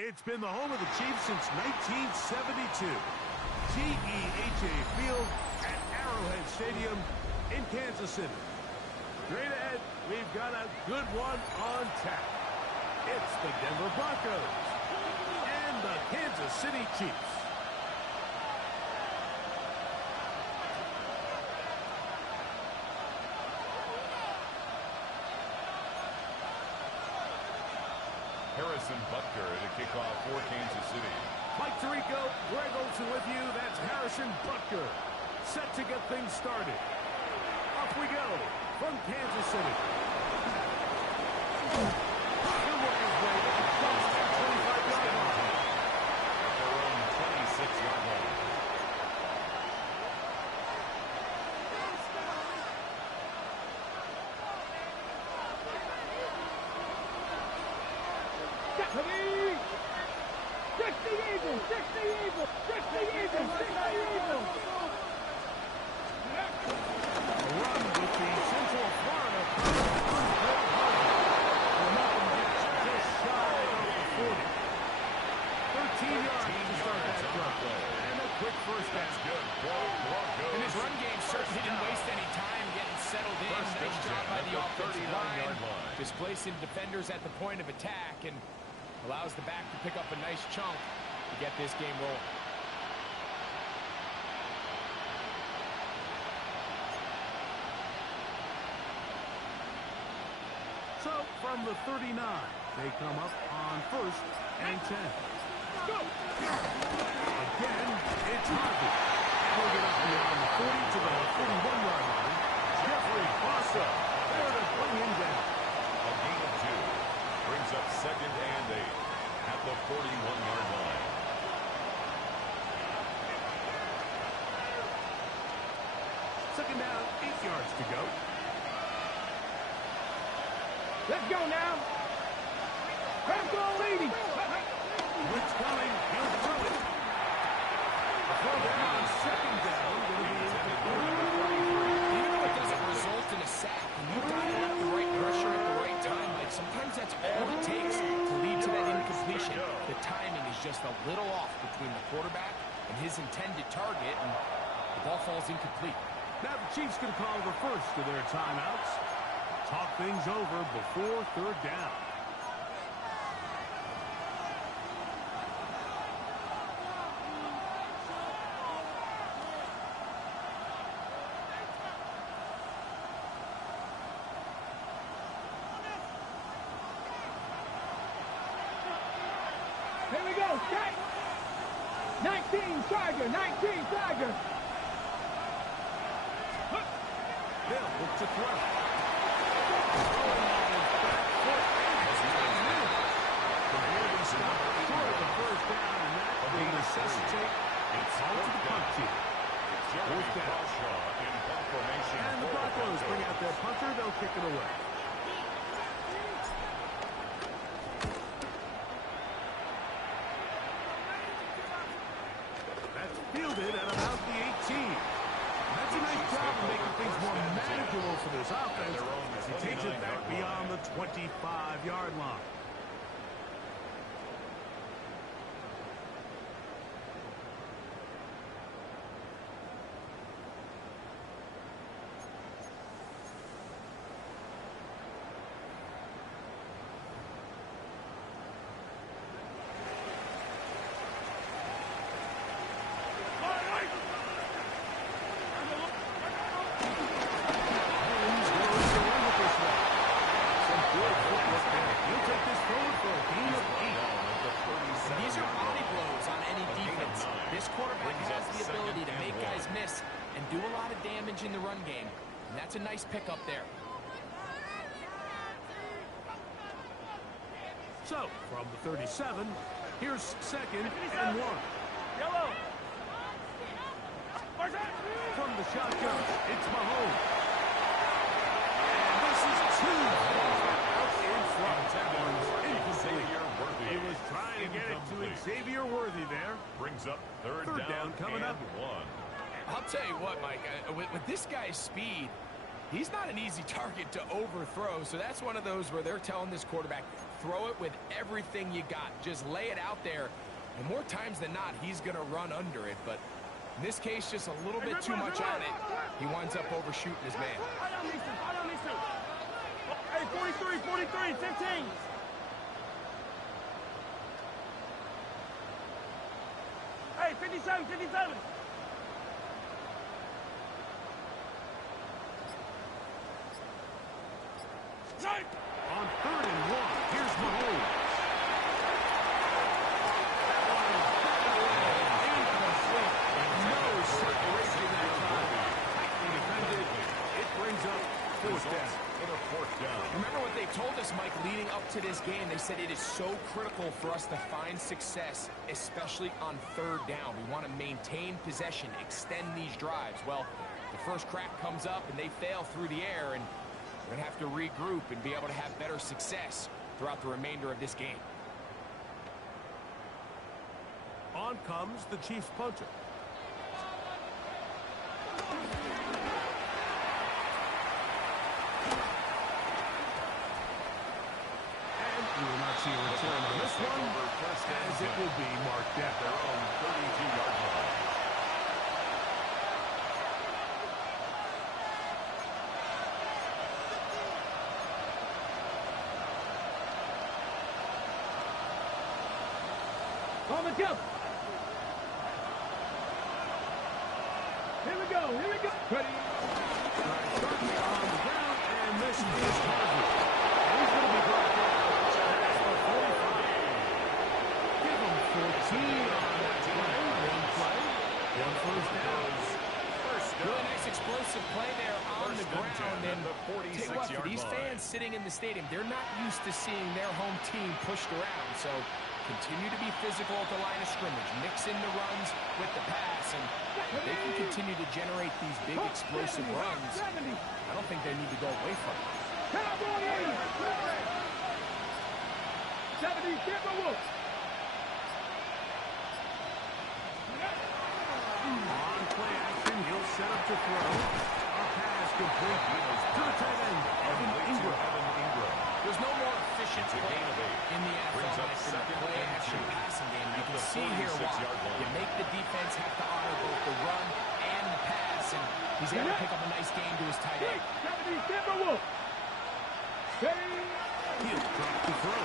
It's been the home of the Chiefs since 1972. GEHA Field at Arrowhead Stadium in Kansas City. Straight ahead, we've got a good one on tap. It's the Denver Broncos and the Kansas City Chiefs. Harrison Butker to kick off for Kansas City. Mike Tirico, Greg Olsen with you. That's Harrison Butker. Set to get things started. Off we go from Kansas City. He'll work his way to the 25-yard line. At their own 26-yard line. And his run game certainly didn't waste any time getting settled in. Nice job by the offensive line, displacing defenders at the point of attack, and allows the back to pick up a nice chunk to get this game rolling. So, from the 39, they come up on 1st and 10. Go! Again, it's Harvey. He'll get up beyond the 40 to the 41-yard line. Jeffrey Fossa there to bring him down. A gain of 2 brings up 2nd and 8 at the 41-yard line. Second down, 8 yards to go. Let's go now. Broncos leading. Blitz coming. He'll throw it. A throw down on 2nd down. Even though it doesn't result in a sack, when you dial up the right pressure at the right time, like sometimes that's all it takes to lead to that incompletion. The timing is just a little off between the quarterback and his intended target, and the ball falls incomplete. Now the Chiefs can call the first of their timeouts. Talk things over before 3rd down. Here we go. Strike. 19 Charger. 19 Charger. Bill looks to throw. Short of the 1st down, and that will necessitate a call to the punt team. Fourth down. And the Broncos bring out their punter. They'll kick it away. That's fielded at about the 18. That's a nice job of making things more manageable for this offense as he takes it back beyond the 25-yard line. Do a lot of damage in the run game, and that's a nice pick up there. So, from the 37, here's 2nd and 1. Yellow. From the shotgun, it's Mahomes. And this is 2 out in front. Incomplete. He was trying to get it to Xavier Worthy there. Brings up third down coming up. 1. I'll tell you what, Mike, with this guy's speed, he's not an easy target to overthrow, so that's one of those where they're telling this quarterback, throw it with everything you got. Just lay it out there. And more times than not, he's going to run under it. But in this case, just a little bit too much on it. He winds up overshooting his man. Hey, 43, 43, 15. Hey, 57, 57. On 3rd and 1, here's Mahomes. No separation that time. Tightly defended. It brings up 4th down. Remember what they told us, Mike, leading up to this game. They said it is so critical for us to find success, especially on 3rd down. We want to maintain possession, extend these drives. Well, the first crack comes up and they fail through the air, and we're going to have to regroup and be able to have better success throughout the remainder of this game. On comes the Chiefs punter. And we will not see a return on this one, as it will be marked at their own 32-yard line. On the jump. Here we go, here we go. Ready. Starting on the ground, and this is Harvey. And he's going to be brought down at the 45. Give him 14 on that play. One play. One first down. Really nice explosive play there on the ground. And tell you what, for these fans sitting in the stadium, they're not used to seeing their home team pushed around. So continue to be physical at the line of scrimmage. Mix in the runs with the pass, and they can continue to generate these big explosive runs. I don't think they need to go away from it. 70, Timberwolves. On play action, he'll set up to throw. A pass complete to the tight end, Evan Ingram. There's no more efficient play in the NFL than the play-action passing game. You can see here why. You make the defense have to honor both the run and the pass, and he's able to pick up a nice game to his tight end. 70, Timberwolves. He'll drop to throw.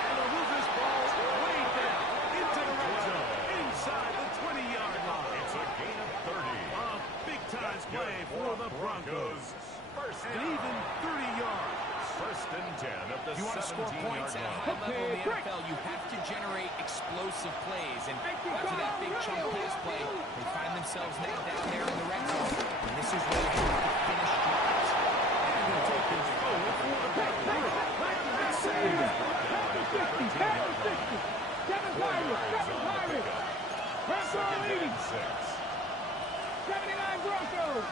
And he'll move this ball way down into the red zone, inside the 20-yard line. It's a gain of 30. A big-time play for the Broncos. And even 30 yards. 1st and 10 at the 17-yard line. If you want to score points at a high level in the NFL, you have to generate explosive plays. And after that big chunk pass play, they find themselves now down there in the red zone. And this is where you have to finish drives. And he'll take this forward for the breakthrough. It's saved. 50, 60. 7 Pirates. Broncos leading. 79 Broncos.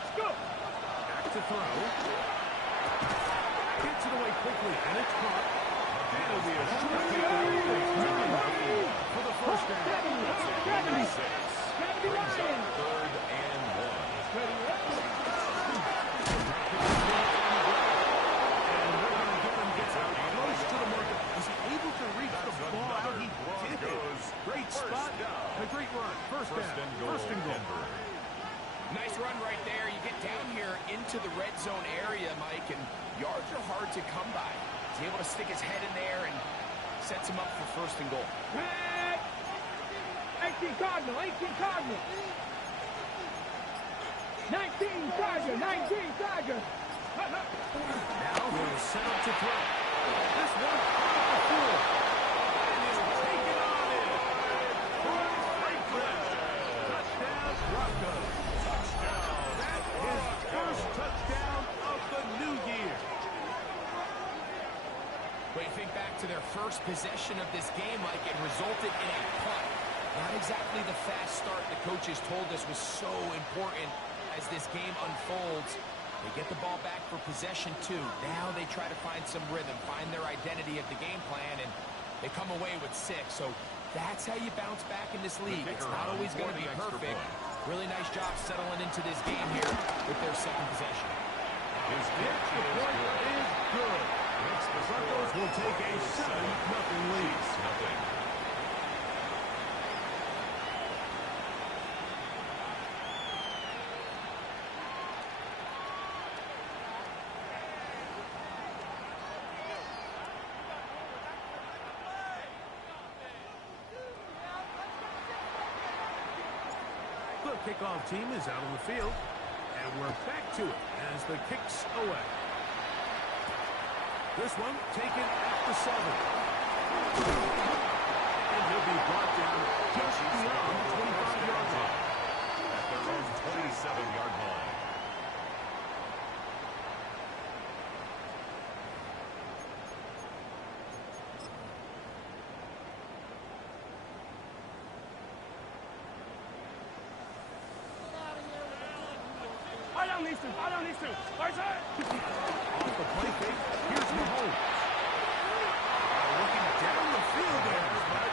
Let's go. Back to throw. Gets it away quickly, and it's caught. That'll be a short kick for the first down. 70. 70 Lions. 3rd and 1. Close to the market. Was he able to reach the ball out? He did. Great spot. A great run. First down. First and goal. Nice run right there. You get down here into the red zone area, Mike, and yards are hard to come by. He's able to stick his head in there and sets him up for 1st and goal. 18 Cardinal. 19 Tiger. 19 Tiger. Now he'll set up to throw. This one on the floor. And he'll take it on in. Franklin. Touchdown, Broncos. That is first touchdown of the new year. When you think back to their first possession of this game, Mike, it resulted in a punt. Not exactly the fast start the coaches told us was so important as this game unfolds. They get the ball back for possession 2. Now they try to find some rhythm, find their identity of the game plan, and they come away with 6. So that's how you bounce back in this league. It's not always going to be perfect, Really nice job settling into this game here with their second possession. His extra point is good. The Broncos will take a 7-0 lead. The kickoff team is out on the field, and we're back to it as the kick's away. This one taken at the 7. And he'll be brought down just beyond the 25-yard line. At their own 27-yard line. Fire down these two. Off the play fake, here's Mahomes. Looking down the field there, but...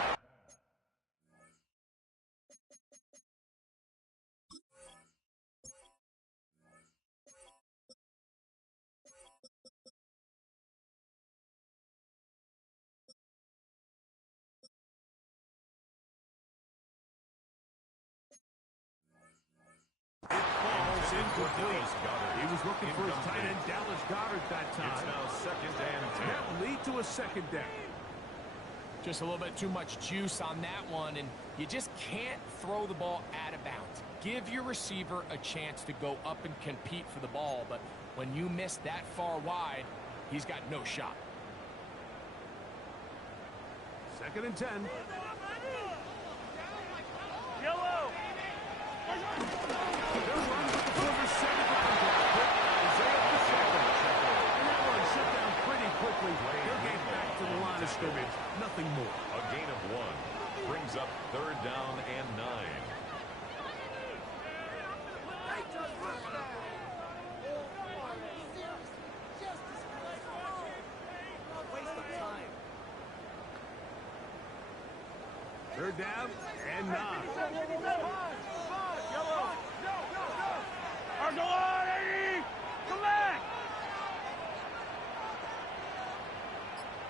Incomplete. He was looking for his tight end, Dallas Goedert, that time. It's now 2nd and 10. That will lead to a 2nd down. Just a little bit too much juice on that one, and you just can't throw the ball out of bounds. Give your receiver a chance to go up and compete for the ball, but when you miss that far wide, he's got no shot. 2nd and 10. Yellow. Quickly, he'll get back to the line of scrimmage. Nothing more. A gain of 1 brings up 3rd down and 9. Third down and 9. Come back!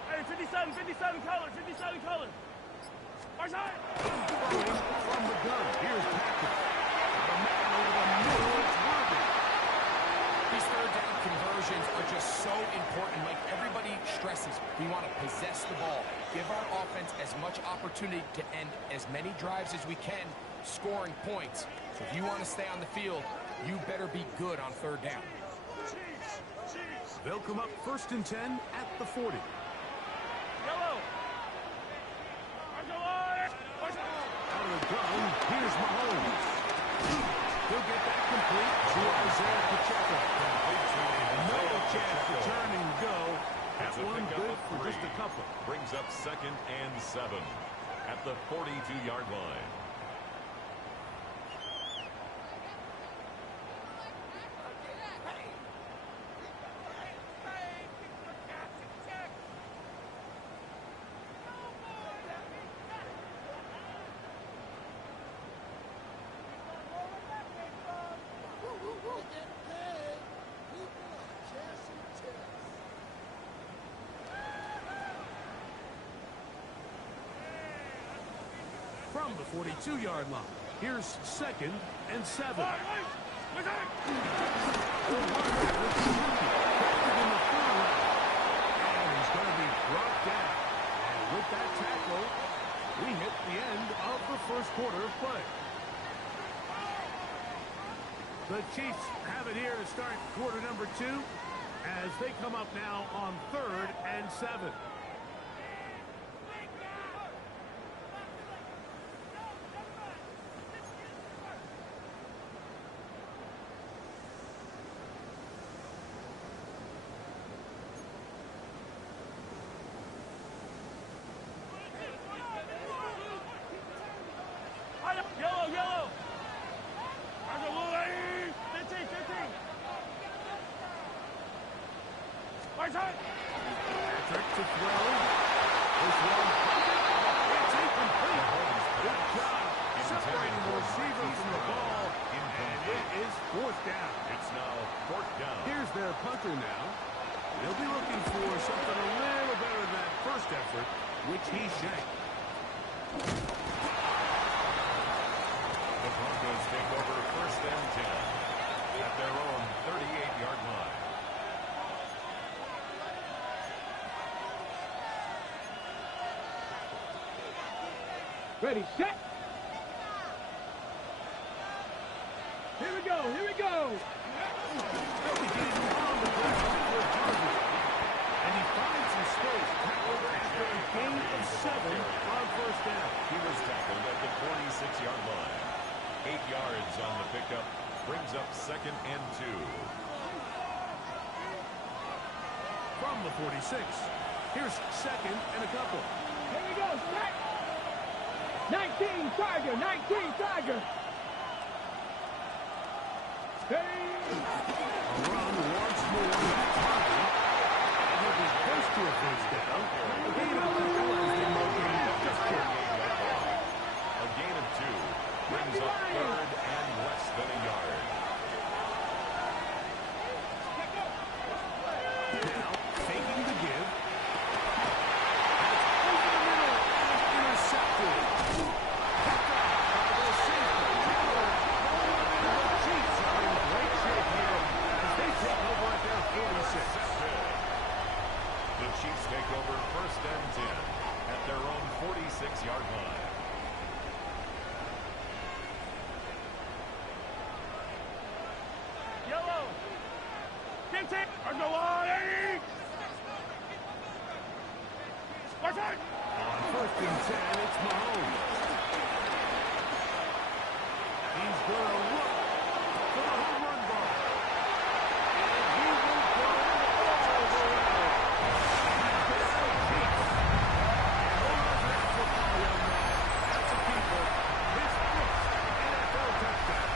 Hey, 57 colors, 57 colors. Our side! From the gun, here's Patrick. The man over the middle, it's Worthy. These third down conversions are just so important. Like everybody stresses, we want to possess the ball. Give our offense as much opportunity to end as many drives as we can, scoring points. So if you want to stay on the field, you better be good on third down. They'll come up 1st and 10 at the 40. Yellow. Out of the gun, here's Mahomes. He'll get that complete to Isaiah Pacheco. No chance to turn and go. That one good for just a couple. Brings up 2nd and 7 at the 42-yard line. From the 42-yard line, here's 2nd and 7. And he's going to be brought down. And with that tackle, we hit the end of the first quarter of play. The Chiefs have it here to start quarter number 2 as they come up now on 3rd and 7. Yellow. Patrick to throw. This one, it's incomplete. Good job separating the receiver from the ball, and it is fourth down. It's now fourth down. Here's their punter now. They'll be looking for something a little better than that first effort, which he shanked. The Broncos take over first and 10 at their own 38-yard line. Ready, set. Here we go, here we go. They'll be getting on the ground for Jarvis. And he finds some space tackled after a gain of 7 on first down. He was tackled at the 46-yard line. 8 yards on the pickup. Brings up second and 2. From the 46. Here's second and a couple. Here we go, set. 19 Tiger, 19 Tiger. Steady. A run once more. That time. And he'll be close to a first down. A gain of 2 as they locate just short. A gain of 2 brings up third and less than a yard. Now, faking the give. That's over the middle and intercepted. Picked up by the safety. The Chiefs are in great shape here as they take over at their 46. The Chiefs take over first and 10 at their own 46-yard line. Yellow. Get it. On the line. Spartan. On first and 10, it's Mahomes. He's going to look for the home run ball. And he will go all the way. That's the Chiefs. And hold on to that football, young man. That's a keeper. His first NFL touchdown.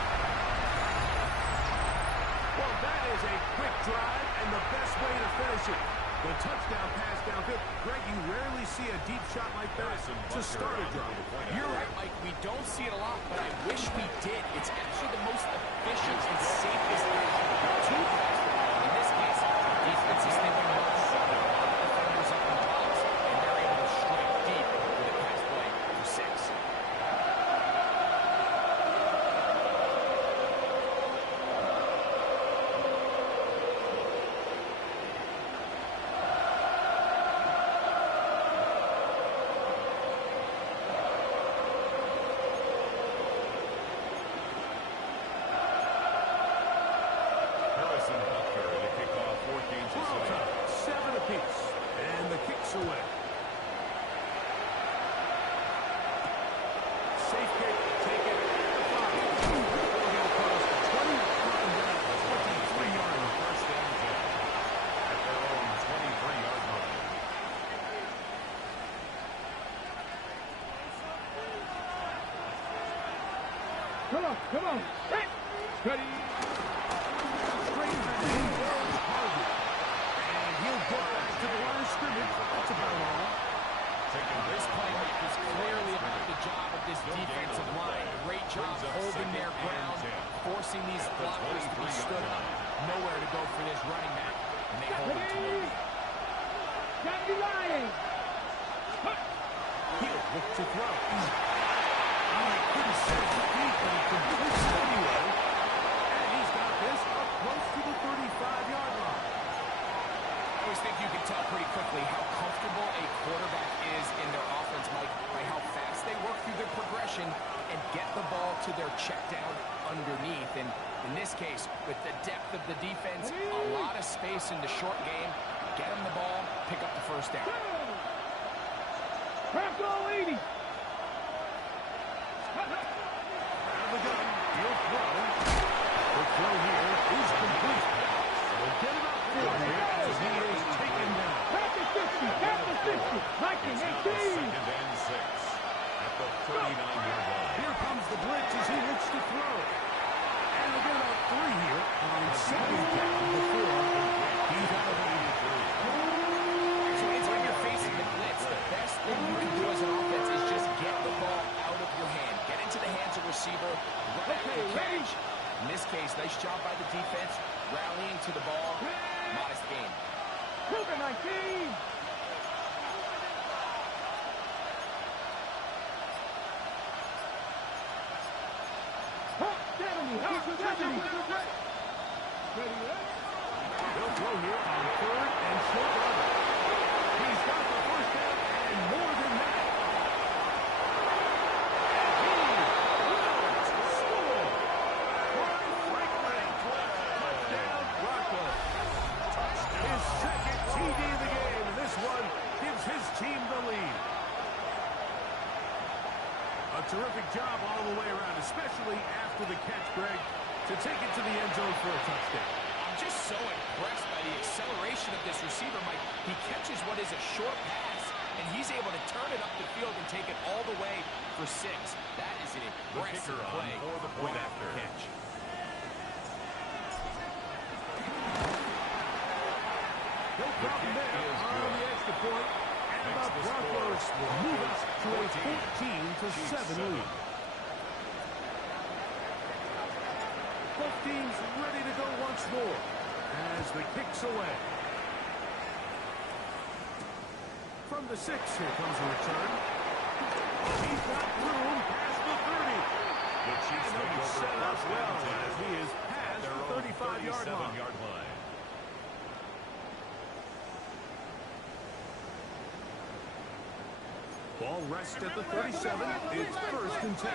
Well, that is a quick drive and the best way to finish it. The touchdown pass downfield. Greg, you rarely see a deep shot like that to start a drive. You're right, Mike. We don't see it a lot, but I wish we did. It's actually the most efficient and safest way to pass the ball. In this case, the defense is thinking about shutting all the defenders up in the box, and they're able to strike deep with a pass play for 6. Away. Safe kick, take it. Across 23-yard first and 10 at their own 23-yard line. Come on, come on. Set. Steady. Straight back. And he'll go back to the line of scrimmage. That's about all. This play is clearly about the job of this defensive line. Great job holding their ground, forcing these blockers to be stood up. Nowhere to go for this running back, and they hold it to him. Got the line. He'll look to throw. I couldn't set his feet, but he completes it anyway. And he's got this up close to the 35-yard line. I always think you can tell pretty quickly how comfortable a quarterback is in their offense, Mike, by how fast they work through their progression and get the ball to their check down underneath. And in this case, with the depth of the defense, a lot of space in the short game, get them the ball, pick up the first down. Bronco 80. Out of the gun, he'll throw. The throw here is complete. We'll get him up for it as he is taken down. Back to 60, 1918. Second and 6 at the 39-yard line. Here comes the blitz as he looks to throw. And we'll get about 3 here on second down before he's out of bounds. So it's when you're facing the blitz, the best thing you can do as an offense is just by the defense, rallying to the ball. Modest game. Cougar 19. They'll throw here on 3rd and short level. He's got the first down and more than that. And he will score. Brian Franklin. Touchdown, Broncos. His second TD of the game, and this one gives his team the lead. A terrific job all the way around, especially after the catch, Greg, to take it to the end zone for a touchdown. I'm just so impressed by the acceleration of this receiver, Mike. He catches what is a short pass, and he's able to turn it up the field and take it all the way for 6. That is an impressive play for the point after catch. No problem there on the extra point, and the Broncos will move up to a 14-7 lead. Both teams ready to go once more as the kick's away. From the 6, here comes a return. He's got room past the 30. The Chiefs And he'll take set over up first well and 10 as he is past their the own 35-yard line. 37-yard line. Ball rests at the 37. It's 1st and 10.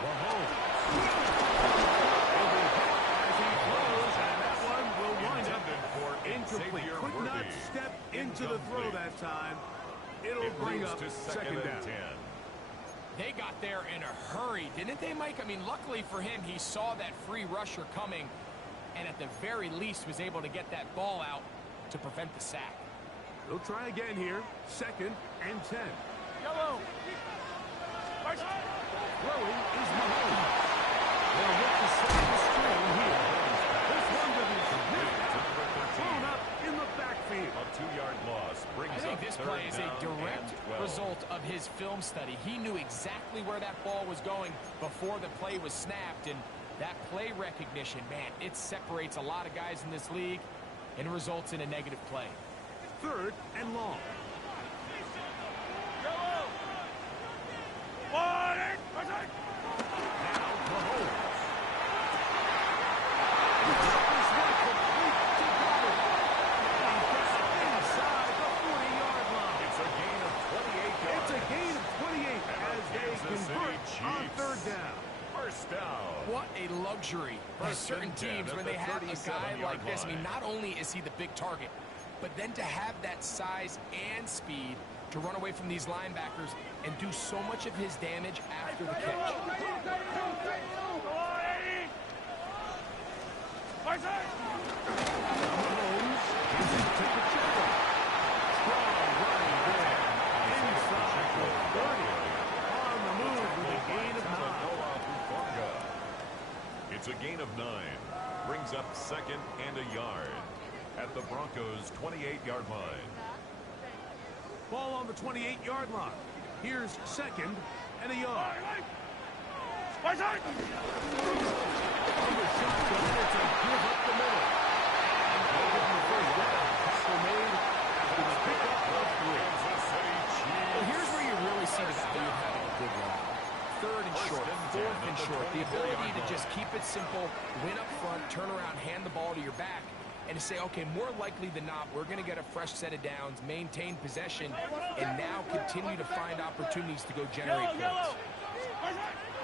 Mahomes. He'll be hit as he throws, and that one will wind up incomplete. Could not step into the throw that time. It'll bring up 2nd down. 10. They got there in a hurry, didn't they, Mike? I mean, luckily for him, he saw that free rusher coming, and at the very least was able to get that ball out to prevent the sack. They'll try again here. 2nd and 10. Throwing is Mahomes. They'll look to set the string here. This one will be thrown up in the backfield. A 2-yard loss brings I think up this 3rd play is a down direct and 12. result of his film study. He knew exactly where that ball was going before the play was snapped, and that play recognition, man, it separates a lot of guys in this league and results in a negative play. 3rd and long. Now Mahomes. This one complete to Goddard. He's got it inside the 40-yard line. It's a gain of 28 yards. It's a gain of 28 as they Kansas convert City on Chiefs. 3rd down. First down. What a luxury by First certain and 10 teams at when the they have a guy 37-yard like this. I mean, line. not only is he the big target, but then to have that size and speed to run away from these linebackers and do so much of his damage after the catch. Mahomes gives it to Pacheco. Strong running there. Inside the 30. On the move with a gain of 9. It's a gain of 9. Brings up 2nd and a yard at the Broncos' 28-yard line. Ball on the 28-yard line. Here's 2nd and a yard. On the shotgun, it's a give up the middle. And they'll give him the first down. Tackle made after the pickup of 3. Kansas City Chiefs. Well, here's where you really see the value of having a good run. 3rd and short, 4th and short. The ability to just keep it simple, win up front, turn around, hand the ball to your back, and to say, okay, more likely than not, we're going to get a fresh set of downs, maintain possession, and now continue to find opportunities to go generate points.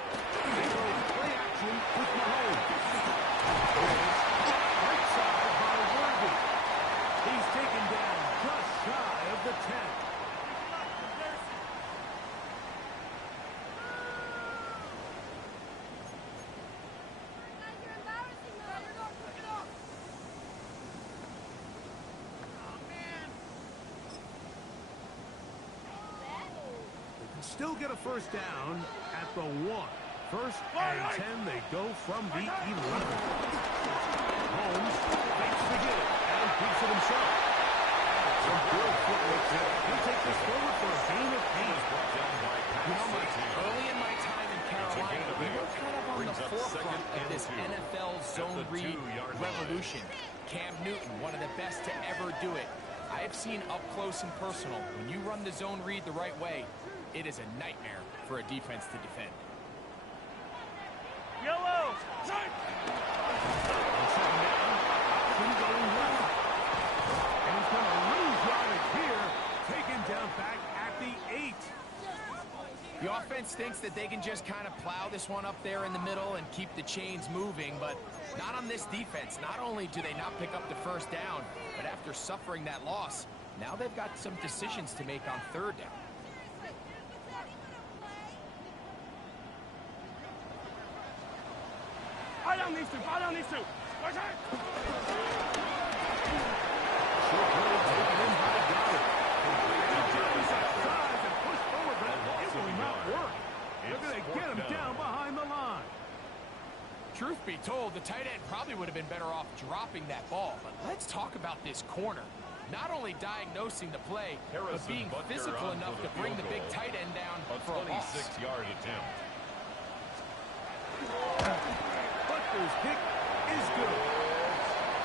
They go play action with Mahomes. Right side by Worthy. He's taken down just shy of the 10. Still get a first down at the 1. 1st and 10, they go from the 11. Holmes makes the hit and keeps it himself. Some good footwork there. He'll take this forward for a gain of 8. You know, Mike, early in my time in Carolina, client, we were kind of on the forefront of this NFL zone read revolution. Cam Newton, one of the best to ever do it. I have seen up close and personal, when you run the zone read the right way, it is a nightmare for a defense to defend. Yellow! And he's going to lose yardage here, taken down back at the 8. The offense thinks that they can just kind of plow this one up there in the middle and keep the chains moving, but not on this defense. Not only do they not pick up the first down, but after suffering that loss, now they've got some decisions to make on third down. Fall down these two. Get him down behind the line. Truth be told, the tight end probably would have been better off dropping that ball. But let's talk about this corner. Not only diagnosing the play, but being physical enough to bring the big tight end down for a loss. 26-yard attempt. Butler's kick is good.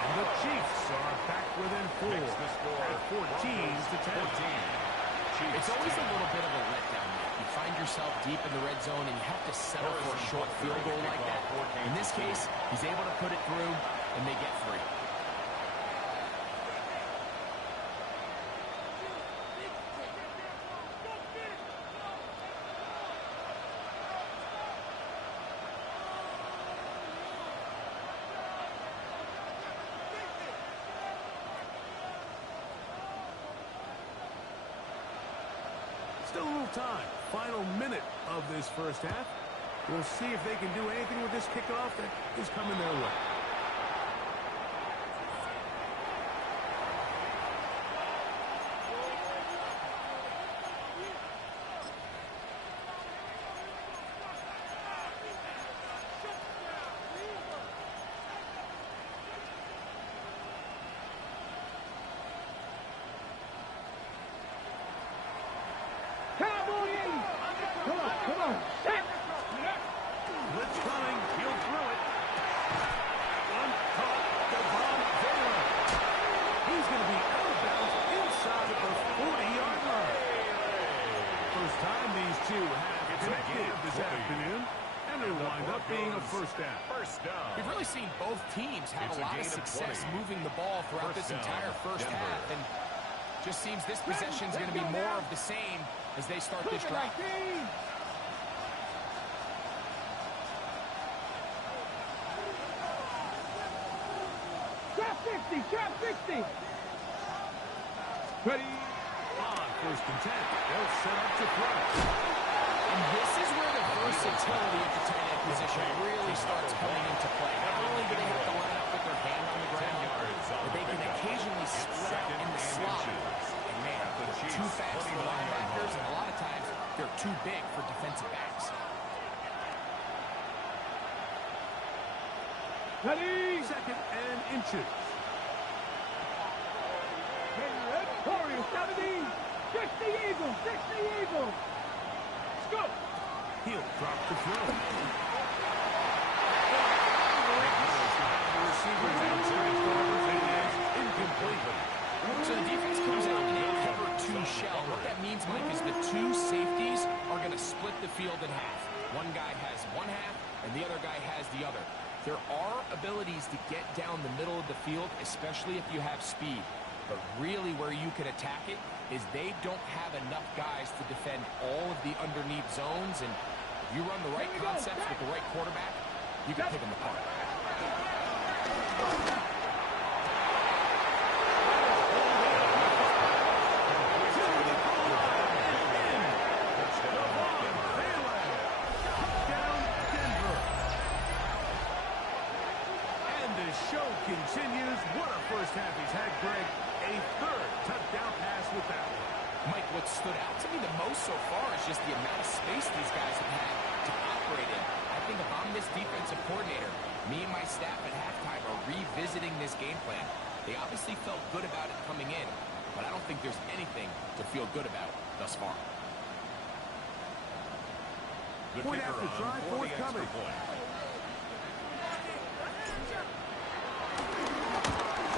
And the Chiefs are back within 4 at 14-10. It's always a little bit of a letdown. You find yourself deep in the red zone and you have to settle for a short field goal like that. In this case, he's able to put it through and they get 3. Still a little time. Final minute of this first half. We'll see if they can do anything with this kickoff that is coming their way. Blitz coming. He'll throw it. Uncaught. Devon Taylor. He's going to be out of bounds inside of the 40-yard line. First time these two have connected this afternoon, and it'll wind up being a first down. We've really seen both teams have a lot of success moving the ball throughout this entire first half, and just seems this possession is going to be more of the same as they start this drive. Trap 60. Ready? On first and 10. They'll set up to throw. And this is where the versatility of the tight end position really starts coming into play. Not only do they have to line up with their hand on the ground, but they can occasionally split out in the slot. And man, they're too fast for linebackers, and a lot of times they're too big for defensive backs. Ready? Second and inches. Warriors 70. 60 Eagles. 60 Eagles. Let's go. He'll drop the throw. Incomplete. So the defense comes out in a cover 2 shell. What that means, Mike, is the 2 safeties are going to split the field in half. One guy has one half, and the other guy has the other. There are abilities to get down the middle of the field, especially if you have speed. But really where you can attack it is they don't have enough guys to defend all of the underneath zones. And if you run the right concepts with the right quarterback, you can pick them apart. Show continues. What a first half he's had, Greg. A third touchdown pass with that one. Mike, what stood out to me the most so far is just the amount of space these guys have had to operate in. I think if I'm this defensive coordinator, me and my staff at halftime are revisiting this game plan. They obviously felt good about it coming in, but I don't think there's anything to feel good about thus far. The Point kicker after on try for the extra forthcoming. point.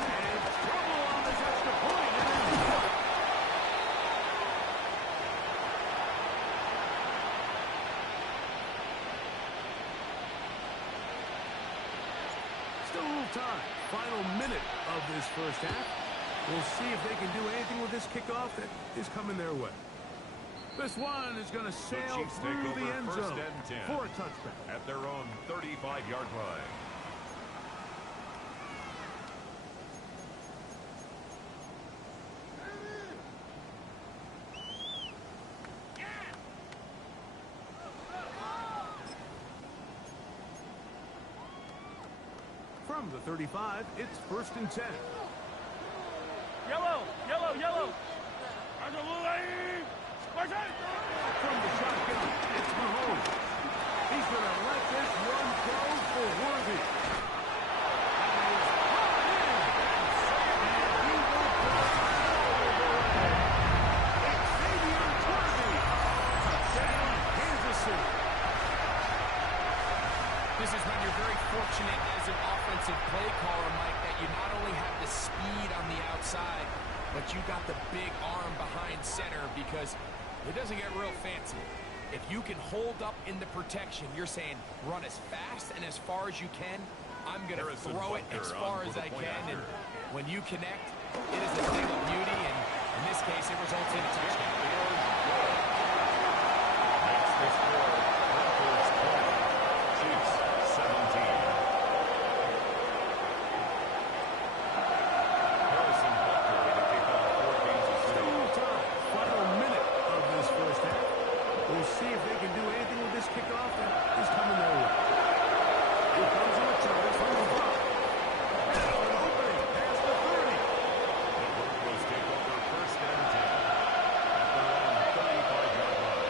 And trouble on this extra point. And it's good. Still a little time. Final minute of this first half. We'll see if they can do anything with this kickoff that is coming their way. This one is going to sail Chiefs take through the over end first zone and 10 for a touchback. at their own 35-yard line. From the 35, it's first and 10. Yellow, yellow, yellow. From the shotgun, it's Mahomes. He's going to let this one go for Worthy. And he's brought in. And he will go all the way. Xavier Worthy. Touchdown, Kansas City. This is when you're very fortunate as an offensive play caller, Mike, that you not only have the speed on the outside, but you got the big arm behind center, because it doesn't get real fancy. If you can hold up in the protection, you're saying run as fast and as far as you can. I'm going to throw it as far as I can. And when you connect, it is a thing of beauty. And in this case, it results in a touchdown. That's the score. Broncos 20, Chiefs 17. Harrison Butker with the kickoff for Kansas City. Still time. Final minute of this first half. We'll see if they can do anything with this kickoff that is coming their way. Here comes a return from the block. Now an opening past the 30. The Broncos take over first and 10 at their own 35-yard line.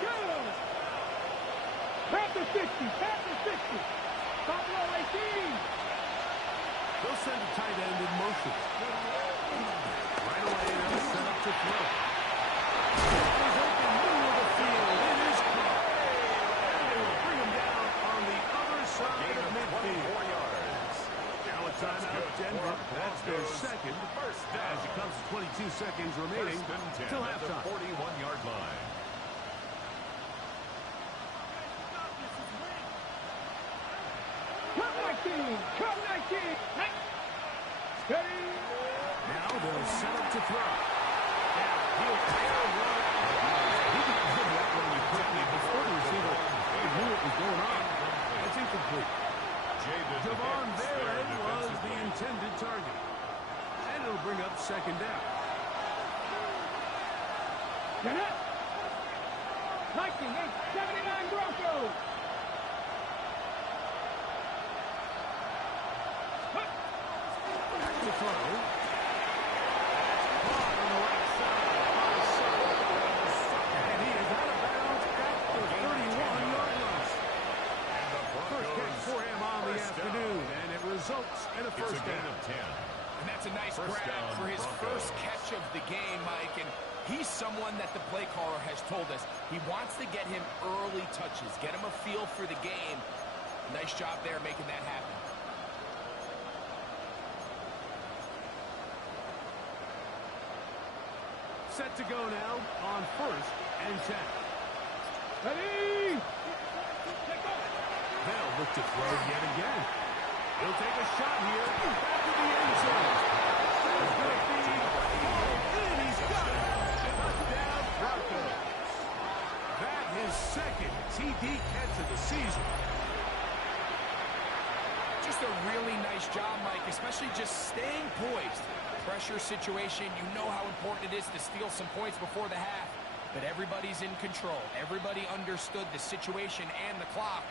Good. Panther 60, Panther 60. Buffalo 18. They'll send a tight end in motion. Right away, they'll set up to throw. He's open, middle of the field. It is caught. And they will bring him down on the other side of midfield. 24 yards. Now a timeout, Denver. That's their second. First down. As it comes to 22 seconds remaining First and 10 till at the halftime. 41-yard line. Cut 19, cut 19. Steady. Now they'll set up to throw. Now he'll air one. He can hit that one quickly before the receiver knew what was going on. That's incomplete. Javon Vare was the intended target. And it'll bring up second down. Jeanette. 1979 Broncos. Back to throw. Caught on the right side. And he is out of bounds at the 31-yard line. First catch for him on the afternoon, and it results in a It's first a gain down. of 10. And that's a nice First grab down, for his Broncos. first catch of the game, Mike. And he's someone that the play caller has told us he wants to get him early touches, get him a feel for the game. Nice job there making that happen. Set to go now on first and 10. Ready. They'll look to throw yet again. He'll take a shot here. Back to the end zone. There's going to be and he's got it. Touchdown, Broncos. That his second TD catch of the season. Just a really nice job, Mike, especially just staying poised. Pressure situation, you know how important it is to steal some points before the half, but everybody's in control. Everybody understood the situation and the clock,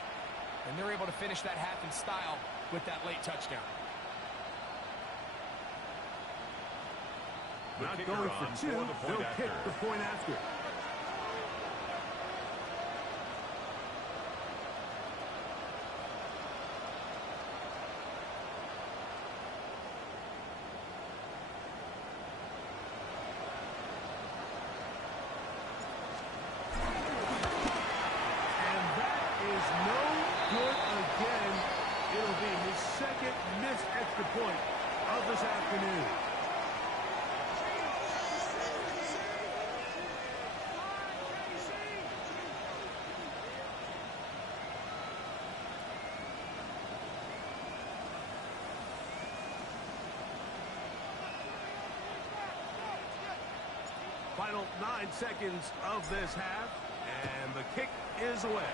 and they're able to finish that half in style with that late touchdown. Not going for two. They'll kick the point after. Final 9 seconds of this half, and the kick is away.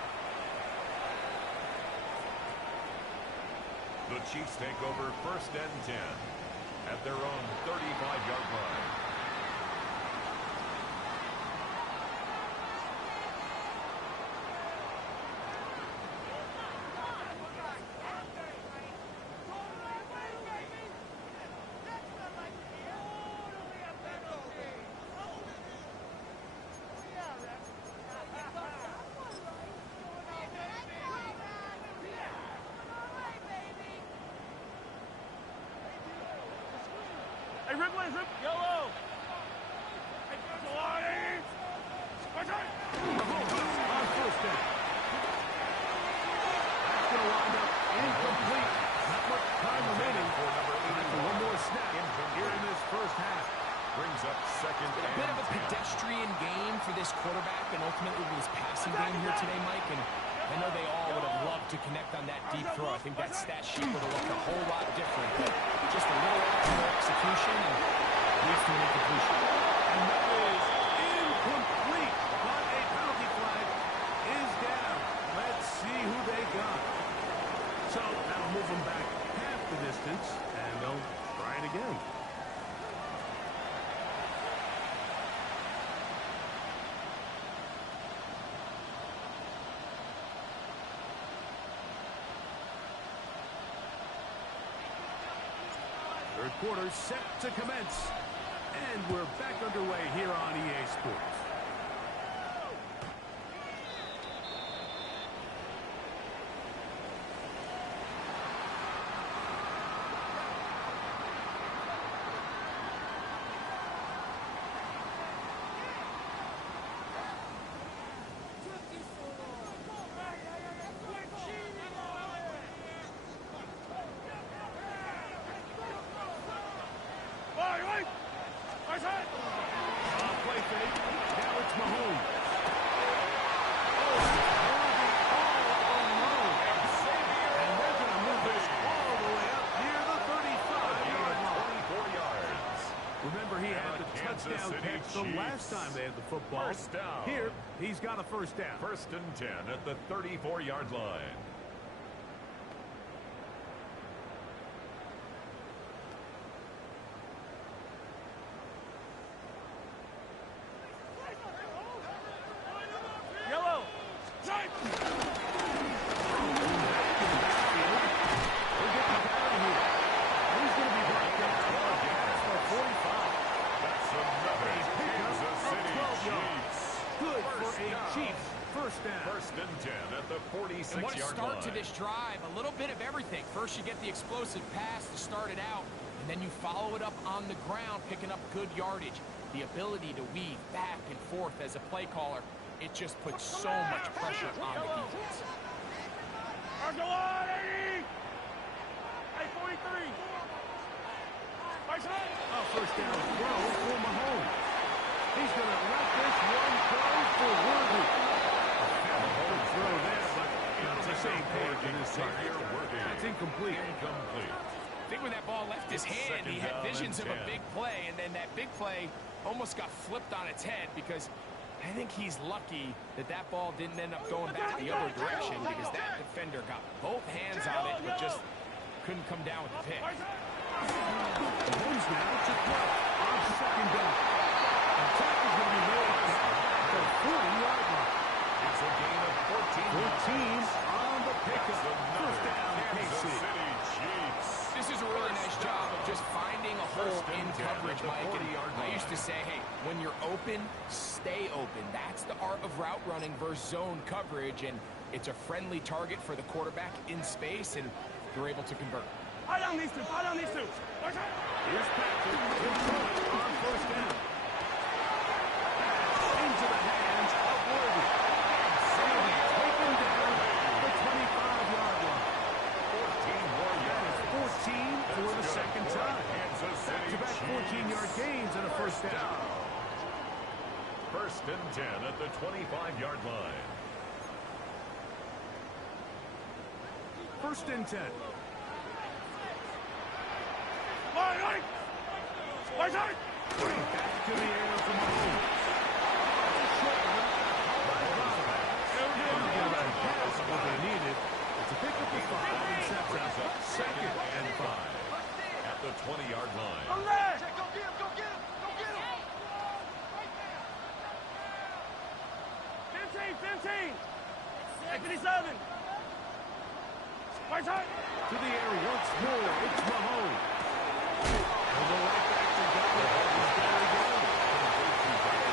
The Chiefs take over 1st and 10 at their own 35-yard line. Yellow! On first down. That's going to wind up incomplete. Not much time remaining. For one more snap here in this first half. Brings up 2nd A and bit of a 10. pedestrian game for this quarterback and ultimately his passing game here today, Mike. And I know they all would have loved to connect on that deep throw. I think that stat sheet would have looked a whole lot different. But just a little off in their execution and leads to an incompletion. And that is incomplete. But a penalty flag is down. Let's see who they got. So that'll move them back half the distance, and they'll try it again. Third quarter set to commence. And we're back underway here on EA Sports. Play fake. Now it's Mahomes. And they're going to move this all the way up near the 35-yard line. 24 yards. Remember, he had the Kansas touchdown City catch the Chiefs. last time they had the football. First down. Here, he's got a first down. 1st and 10 at the 34-yard line. Yellow! He's going to be right there. That's the 45. That's another Kansas of City 12 yards. Chiefs. Good for First a down. Chiefs first down. 1st and 10 at the And what a 46-yard start line. to this drive. A little bit of everything. First, you get the explosive pass to start it out, and then you follow it up on the ground, picking up good yardage. The ability to weave back and forth as a play caller, it just puts so much pressure on the defense. First down throw for Mahomes. He's going to let this one go for Worthy. Good throw there, but not the same page in his target. That's incomplete. I think when that ball left his hand, he had visions of a big play, and then that big play almost got flipped on its head because I think he's lucky that that ball didn't end up going back the other direction because that defender got both hands on it but just couldn't come down with the pick. Mahomes now to throw on second down. The tackle is going to be made at the 40-yard line. It's a gain of 14 on the pickup. First down, Kansas KC. City Chiefs. This is a really nice job of just finding a hole in coverage, Mike. And I used to say, hey, when you're open, stay open. That's the art of route running versus zone coverage, and it's a friendly target for the quarterback in space, and they're able to convert. Fall down these two. Here's Patrick on first down. Into the hands of Worthy. Taken down the 25-yard line. 14 more yards. 14 for the second time. Kansas City Back-to-back 14-yard gains and a first down. 1st and 10 at the 25-yard line. 1st and 10. Back to the air for Mahomes. To the air once more. It's Mahone. And the right back to Gallagher. He's got it again.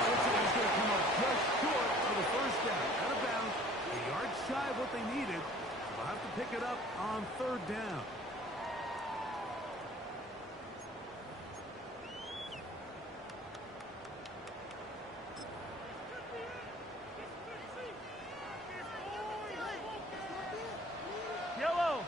Looks like he's going to come up just short of the first down. Out of bounds. A yard shy of what they needed. They'll have to pick it up on third down. Yellow.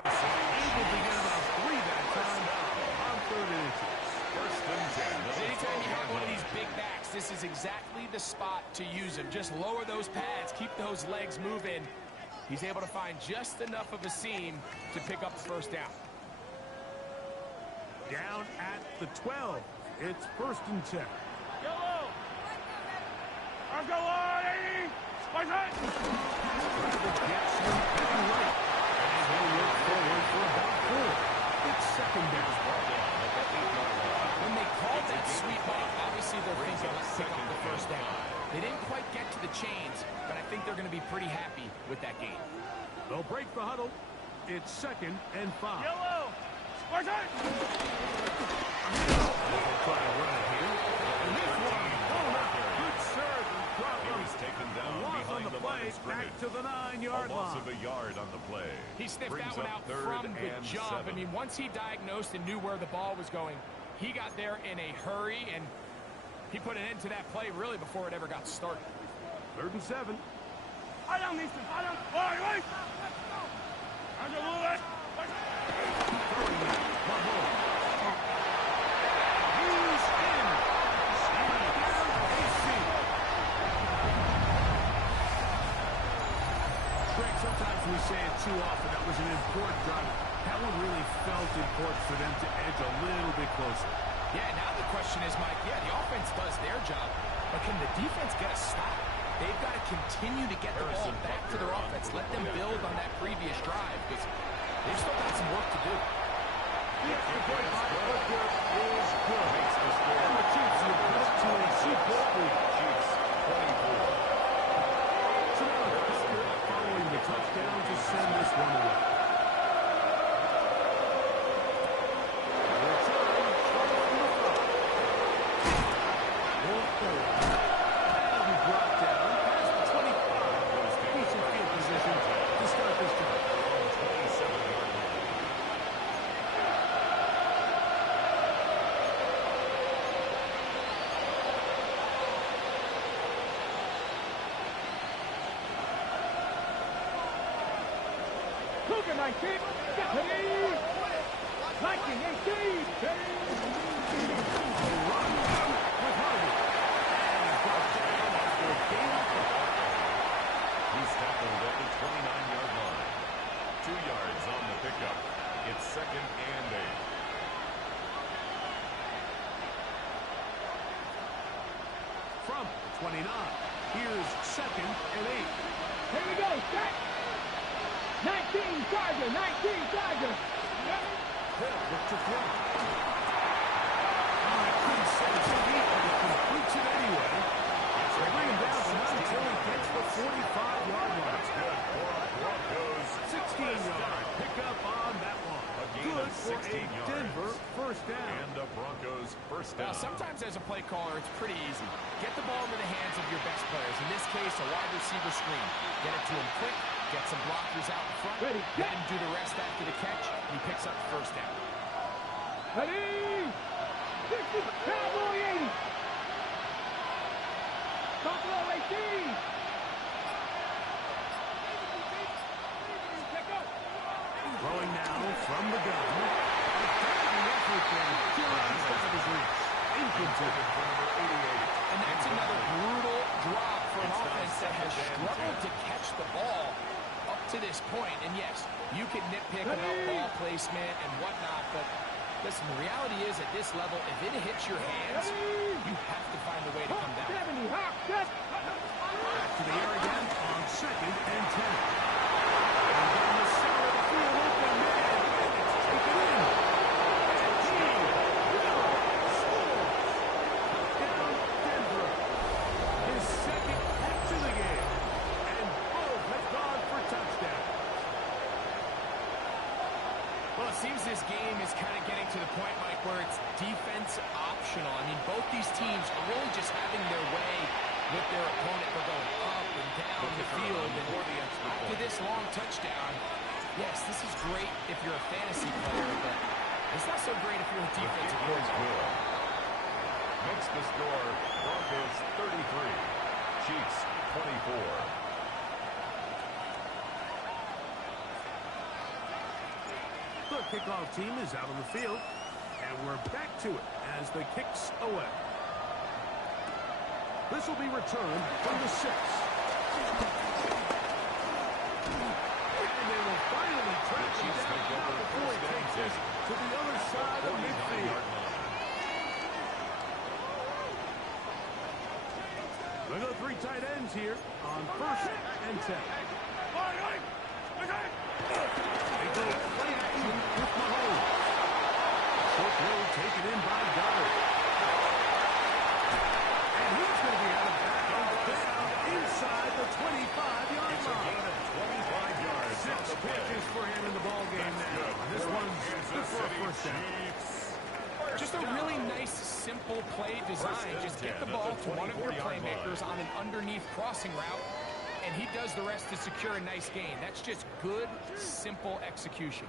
Able to get about 3 that time on third and inches. First and 10. Anytime you have one of these big backs, this is exactly the spot to use him. Just lower those pads, keep those legs moving. He's able to find just enough of a seam to pick up the first down. Down at the 12. It's first and 10. Yellow. I'll go on, 80. Travis gets him pretty right. And he'll look forward for about 4. It's second down. When they called that sweep off, obviously they're thinking, let's pick up the first down. They didn't quite get to the chains, but I think they're going to be pretty happy with that game. They'll break the huddle. It's second and 5. Yellow. Spartan. They'll try to run it here. And this one, good serve. He's taken down on the behind the play, line of back scrimmage. to the 9-yard A loss line. of a yard on the play. He sniffed Brings that one up out third from the and jump. 7. I mean, once he diagnosed and knew where the ball was going, he got there in a hurry, and he put an end to that play really before it ever got started. Third and 7. I don't need to. I don't. Wait. I'm going to move it. He's in. Greg, sometimes we say it too often. That was an important drive. That one really felt important for them to edge a little bit closer. Yeah, now the question is, Mike, yeah, the offense does their job, but can the defense get a stop? They've got to continue to get the ball back to their offense. Let them build on that previous drive, because they've still got some work to do. The extra point by Booker is good. Makes the score. And the Chiefs are back to a Super Bowl. Chiefs 24. So now Booker following the touchdown to send this one away. That'll be brought down past the 25. Decent field position to start this drive. 27-yard line. Cougar 19. Get to these. 1918. He's tackled at the 29-yard line. 2 yards on the pickup. It's second and 8. From the 29. Here's second and 8. Here we go. Set. 19 Charger. 19 Charger. Hill look to throw. I couldn't say it's deep, but he completes it anyway. They bring him down to 9 until he gets the 45-yard line. Good for Broncos. 16-yard pickup on that one. Good for a 16 yards. Denver first down. And the Broncos first Now, down. sometimes as a play caller, it's pretty easy. Get the ball into the hands of your best players. In this case, a wide receiver screen. Get it to him quick, get some blockers out in front, Ready, let him do the rest after the catch, and he picks up the first down. Ready? 60, Cowboy 80. Buffalo 18. Throwing now from the gun. A diving effort there, just out of his reach. Incomplete. And that's another brutal drop for an offense that has struggled to catch the ball up to this point. And yes, you can nitpick about ball placement and whatnot, but listen, the reality is at this level, if it hits your hands, you have to find a way to come down. 70, hop, set. Back to the air again on 2nd and 10. And down the center of the field, open man. Take it in. And he will score. Touchdown, Denver. His second hit to the game. And both have gone for touchdowns. Well, it seems this game is kind of getting to the point, Mike, where it's defense optional. I mean, both these teams are really just having their way with their opponent. They're going up and down the field. And after this long touchdown, yes, this is great if you're a fantasy player, but it's not so great if you're a defensive player. Makes the score Broncos 33, Chiefs 24. The kickoff team is out on the field, and we're back to it as the kick's away. This will be returned from the 6. And they will finally track him down before he takes it to the other side of midfield. We go 3 tight ends here on 1st and 10. They go play action with Mahomes. Short throw taken in by Goddard. And he's going to be out of bounds down inside the 25-yard line. It's a gain of 25 yards. 6 catches for him in the ball game now. This one's good for a first down. Just a really nice, simple play design. Just get the ball to one of your playmakers on an underneath crossing route, and he does the rest to secure a nice gain. That's just good, simple execution.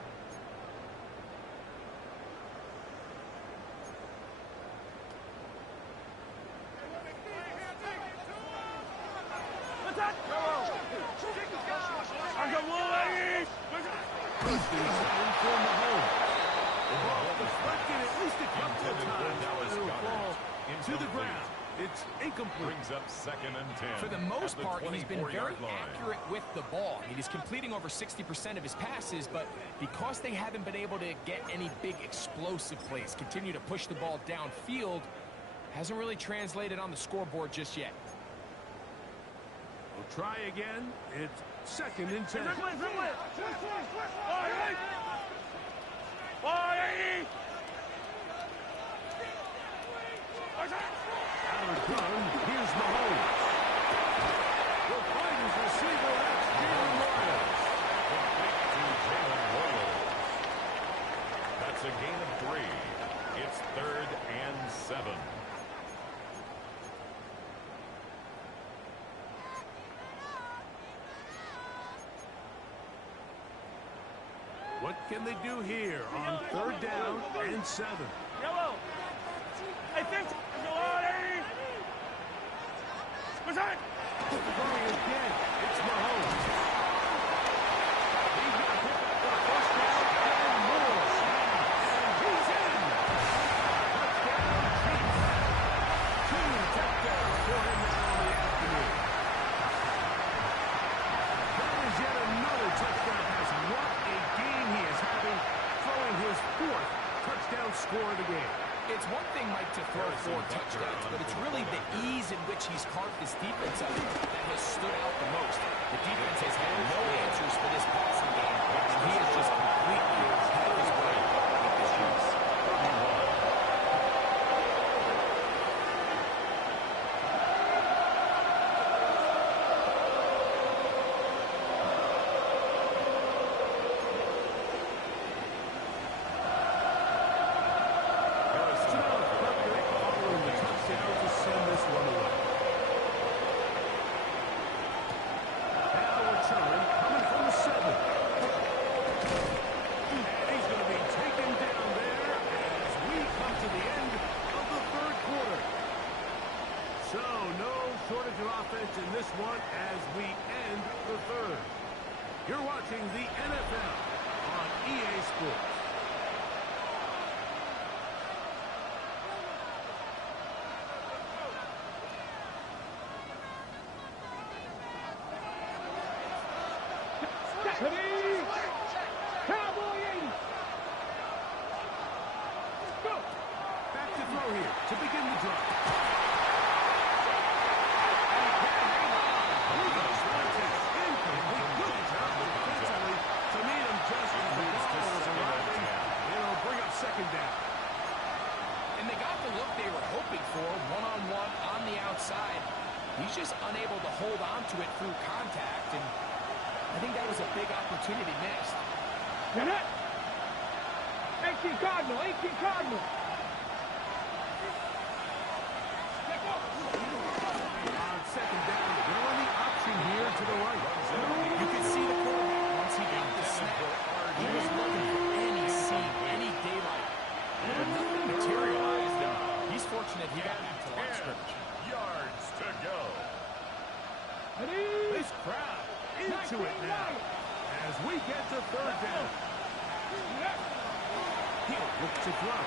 To the ground. It's incomplete. Brings up 2nd and 10. For the most part, he's been very line. accurate with the ball. I mean, he's completing over 60% of his passes, but because they haven't been able to get any big explosive plays, continue to push the ball downfield, hasn't really translated on the scoreboard just yet. We'll try again. It's 2nd and 10. Out of gun, here's Mahomes. We'll find his receiver, that's Jalen Royals. Jalen Royals. That's a gain of 3. It's 3rd and 7. What can they do here on 3rd down and 7? Yellow. I think. Throwing again. It's Mahomes. He's going to pick up the first down and more. And he's in. Touchdown, Chiefs. 2 touchdowns for him now in the afternoon. That is yet another touchdown pass. What a game he is having, throwing his 4th touchdown score of the game. It's one thing, Mike, to throw 4 touchdowns, but it's really the ease in which he's carved this defense up that has stood out the most. The defense has had no answers for this passing game, and he has just completely had his way with this juice. third. You're watching the NFL on EA Sports. Cowboy 80. Go. Back to throw here to begin the drive. Second down. And they got the look they were hoping for, one-on-one on the outside. He's just unable to hold on to it through contact, and I think that was a big opportunity missed. Get it. 18 Cardinal, 18 Cardinal. On second down, they're on the option here to the right. You can see the quarterback once he got the snap. He was looking for any seam, any daylight. But nothing materialized, and he's fortunate he got back to the line of scrimmage. Yards to go. This crowd into it now as we get to third down. He'll look to throw.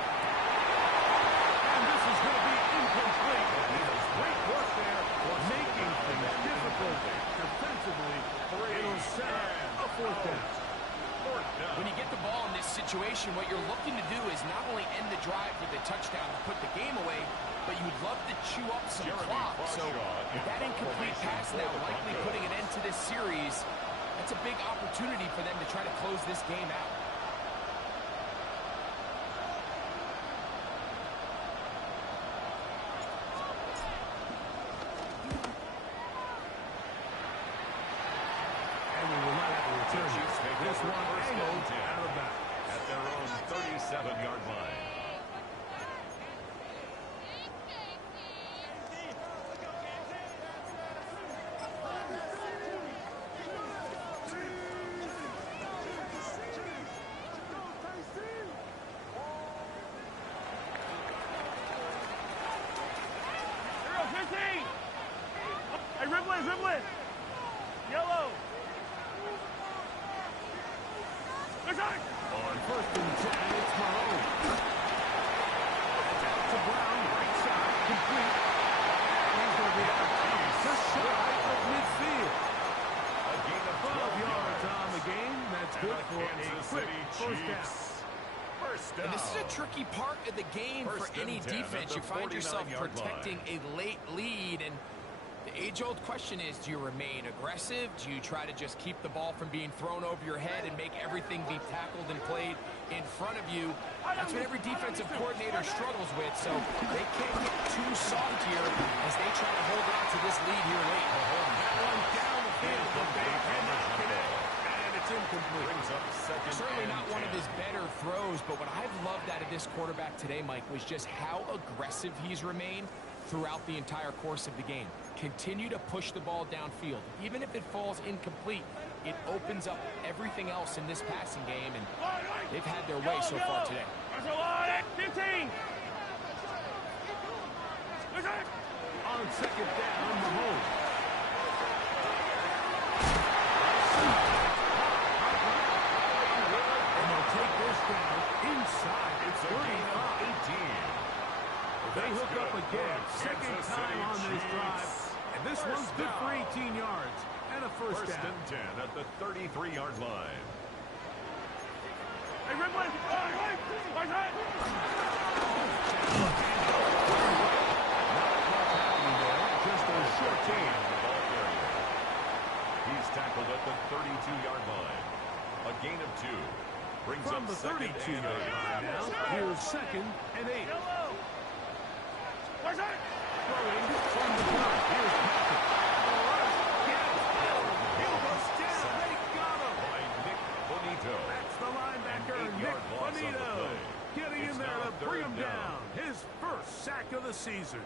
And this is going to be incomplete. Great work there for making things difficult defensively. It'll set up a fourth down. When you get the ball in this situation, what you're looking to do is not only end the drive with a touchdown to put the game away, but you'd love to chew up some clock. So with that incomplete pass now likely putting an end to this series, that's a big opportunity for them to try to close this game out. This one angled out of bounds at their own 37-yard line. Hey, Riblin. Yellow. On first and 10, it's Mahomes. That's out to Brown, right side, complete. He's going to be out just shy of midfield. A gain of 12 yards on the game. That's good for a quick first down. And this is a tricky part of the game for any defense. You find yourself protecting a late lead, and the age-old question is, do you remain aggressive? Do you try to just keep the ball from being thrown over your head and make everything be tackled and played in front of you? That's what every defensive coordinator struggles with, so they can't get too soft here as they try to hold on to this lead here late. That one down the field, but they cannot connect. And it's incomplete. Certainly not one of his better throws, but what I've loved out of this quarterback today, Mike, was just how aggressive he's remained throughout the entire course of the game. Continue to push the ball downfield. Even if it falls incomplete, it opens up everything else in this passing game, and they've had their way so far today. 15. On second down, Mahomes. And they'll take this down inside. It's 35. They hook up again. Second time on this drive. And this one's good for 18 yards and a first down. First and 10 at the 33-yard line. Hey, Riblin. Just a short gain. He's tackled at the 32-yard line. A gain of 2. Brings From up the second 32-yard and 8. line now. Here's second and 8. Where's that? Throwing from the gun. Here's Patrick. He goes down. They got him. By Nick Bonito. That's the linebacker, Nick Bonito, getting in there to bring him down. His first sack of the season.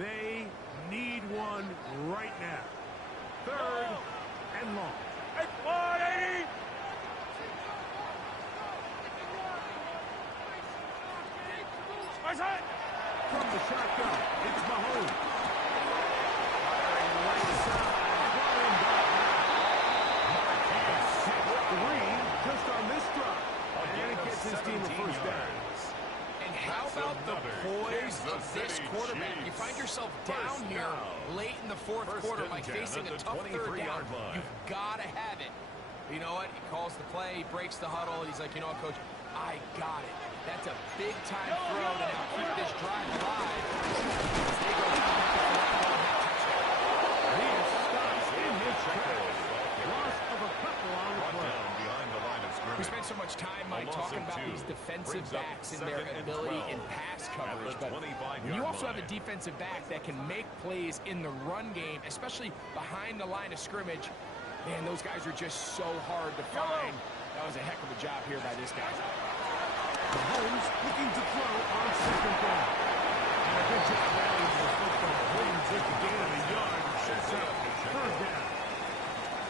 They need one right now. Third and long. 180. Where's that? From the shotgun, it's Mahomes. Firing right side. Running back now. 6-3 just on this drop. And it gets his team a first down. And how about the poise of this quarterback? You find yourself down here late in the fourth quarter, like facing a tough third down. You've got to have it. You know what? He calls the play, he breaks the huddle, and he's like, you know what, Coach? I got it. That's a big-time throw to now keep this drive alive. They go down he is stopped in his tracks. Loss of a couple on the play. We spent so much time, Mike, talking about these defensive backs and their ability in pass coverage, but when you also have a defensive back that can make plays in the run game, especially behind the line of scrimmage, man, those guys are just so hard to find. That was a heck of a job here by this guy. Mahomes looking to throw on second down. And a good job rallying the football. Williams with the gain of a yard and sets up third down.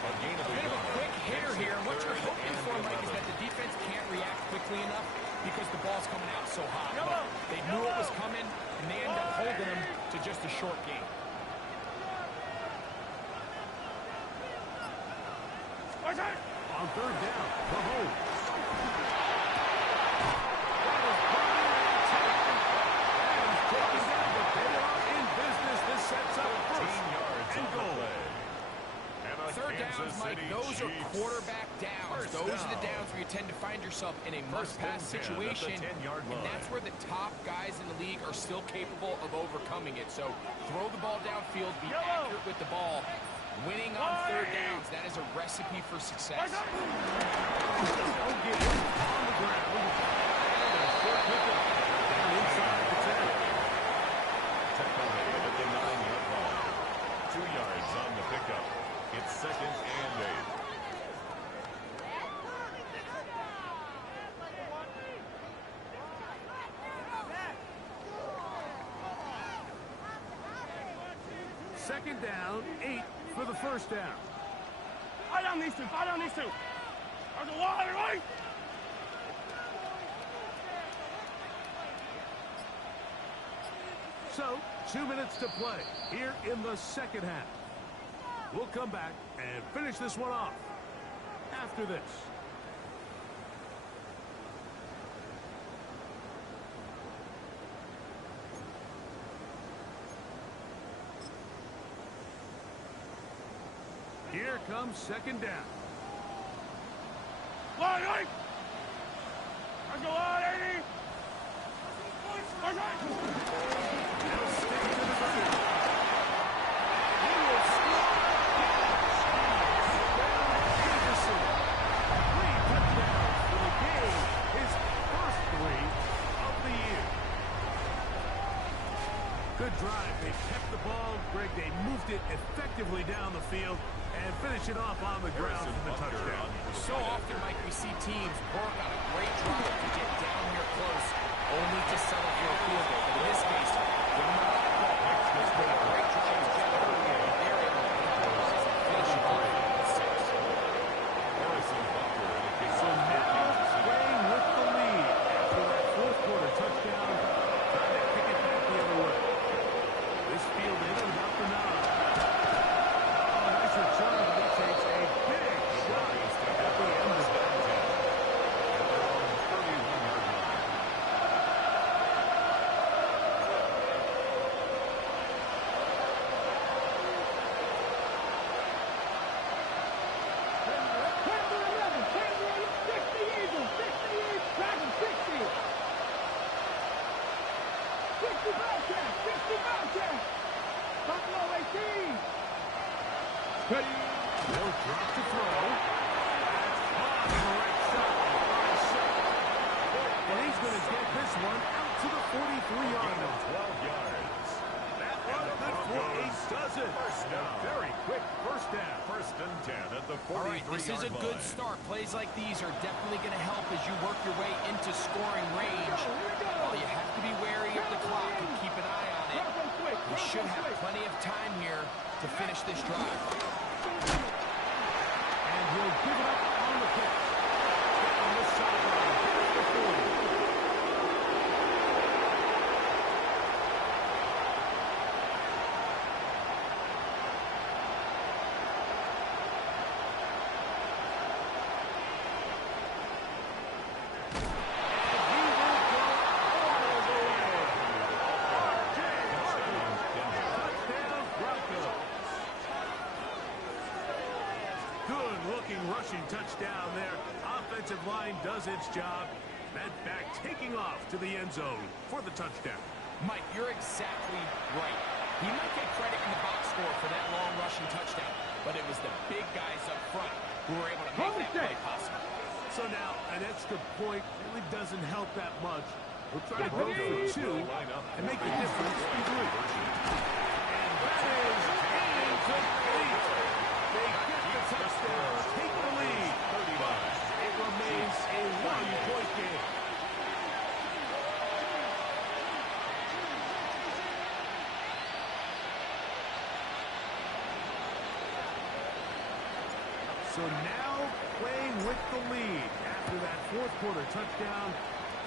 A bit of a quick hitter here. And what you're hoping for, Mike, is that the defense can't react quickly enough because the ball's coming out so hot. But they knew it was coming, and they end up holding them to just a short game. On third down, Mahomes. Third downs, Mike, those are quarterback downs. Those are the downs where you tend to find yourself in a must-pass situation, and that's where the top guys in the league are still capable of overcoming it. So throw the ball downfield, be accurate with the ball. Winning on third downs, that is a recipe for success. Don't get it on the ground. And a short pickup down inside the 10. Tackle made at the 9-yard line. 2 yards on the pickup. It's second and 8. Second down, 8 for the first down. Fight on these two. Fight on these two. There's a wall, right? So, 2 minutes to play here in the second half. We'll come back and finish this one off after this. Here comes second down. Line, right? Let's go on, 80. Let's right. Now stick to the field. He will score again. 3 touchdowns for the game. His first 3 of the year. Good drive. They kept the ball. Greg, they moved it effectively down the field and finish it off on the ground for the touchdown. So often, Mike, we see teams work on a great drive to get down here close, only to settle for a field goal. But in this case, give them a lot of ball. It's been a great drive to get early, and they're able to finish it off with 6. So now playing with the lead after that fourth quarter touchdown, trying to kick it back the other way. This field in at about the 9. Return, but he takes a big shot at the end of that. No drop to throw. That's on the right side. And he's going to get this one out to the 43-yard line. 12 yards. That one good for 8 does it. First down. Very quick first down. First and 10 at the 43-yard line. All right, this is a good start. Plays like these are definitely going to help as you work your way into scoring range. Well, you have to be wary of the clock and keep an eye on it. We should have plenty of time here to finish this drive. And he'll give it up on the pitch. On the sideline. Here's the 40. rushing touchdown there. Offensive line does its job. That back taking off to the end zone for the touchdown. Mike, you're exactly right. He might get credit in the box score for that long rushing touchdown, but it was the big guys up front who were able to make that play possible. So now, an extra point really doesn't help that much. We'll try to go for 2 and make the difference in 3. And that is incomplete. They get the touchdown, take the lead. It remains a 1-point game. So now playing with the lead after that fourth quarter touchdown,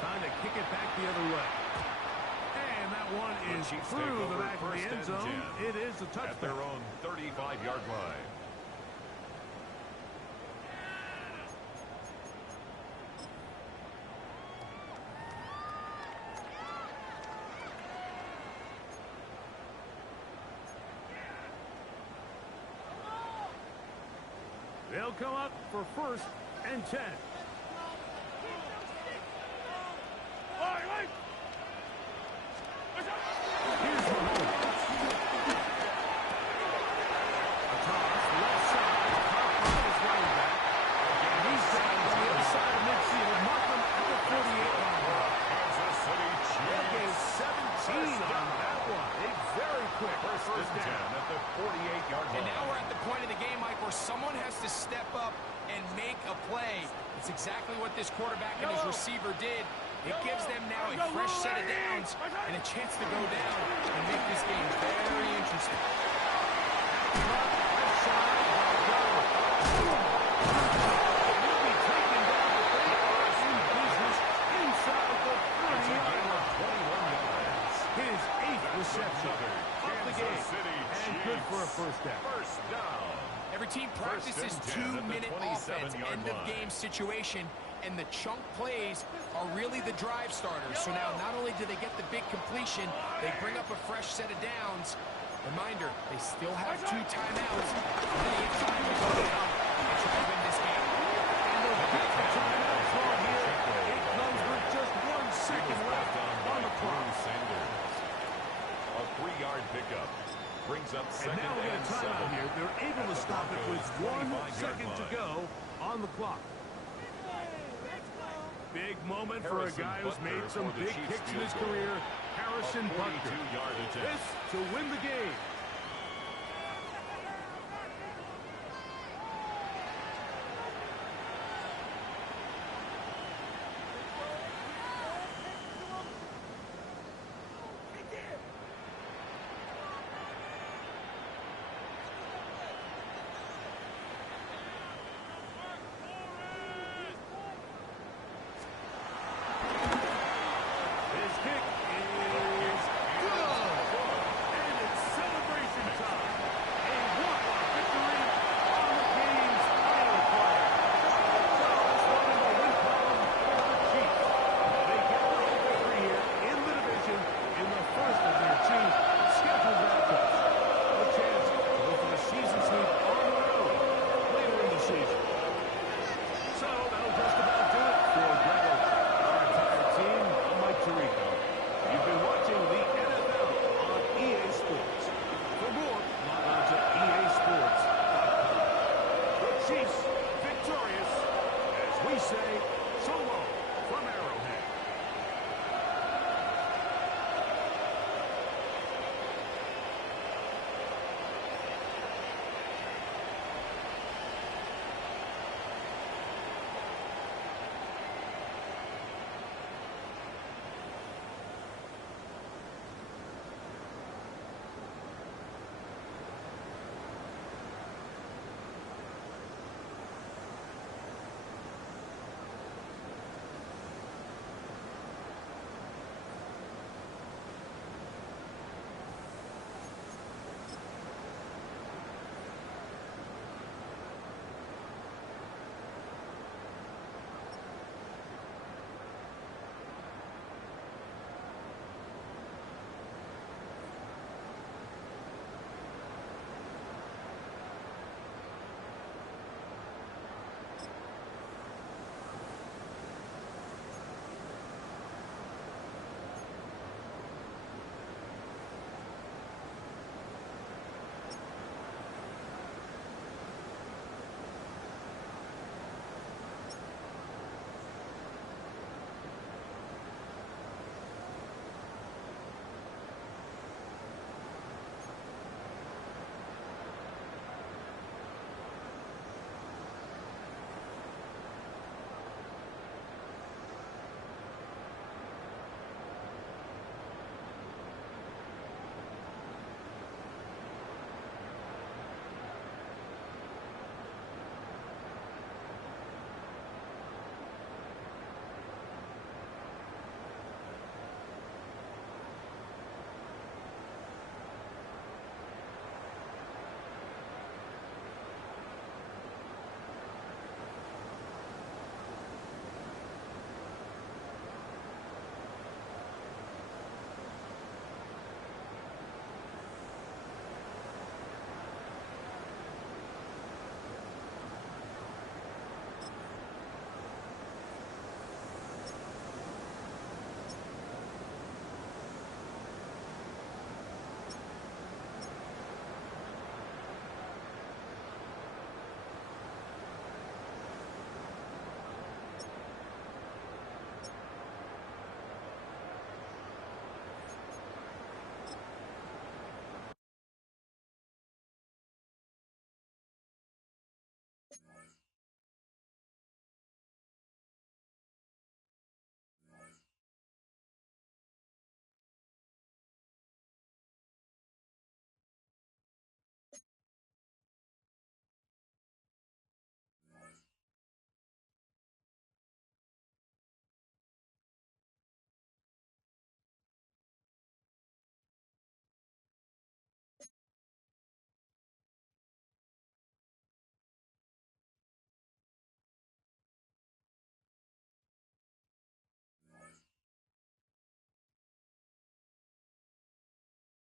trying to kick it back the other way. And that one is through the back of the end zone. It is a touchdown. At their own 35-yard line. They'll come up for 1st and 10. Here's the hole. A toss, left side. Caught his running back. And he's down on the other side of midfield. Markham at the 48-yard line. Kansas City That Chiefs. is 17 on that one. A very quick first down. At the 48-yard line. And now we're at the point of the game, Mike, where someone has to step up and make a play. It's exactly what this quarterback and his receiver did. It gives them now a fresh set of downs and a chance to go down and make this game very interesting. Left side by Brown. Will be taken down, but they are in business inside the 30-yard line. 21 yards. His 8th reception of the game. And good for a first down. First down. Every team practices 2-minute offense, end-of-game situation, and the chunk plays are really the drive starters. So now not only do they get the big completion, they bring up a fresh set of downs. Reminder, they still have 2 timeouts. Plenty of time to go down and try to win this game. And they'll get the timeout throw here. It comes with just 1 second left on the clock. A 3-yard pickup. Brings up And second now we got and a timeout 7. here. They're able to stop it with 1 second to go on the clock. Big moment for a guy who's made some big kicks in his career. Harrison Butker. 42-yard attempt. This to win the game.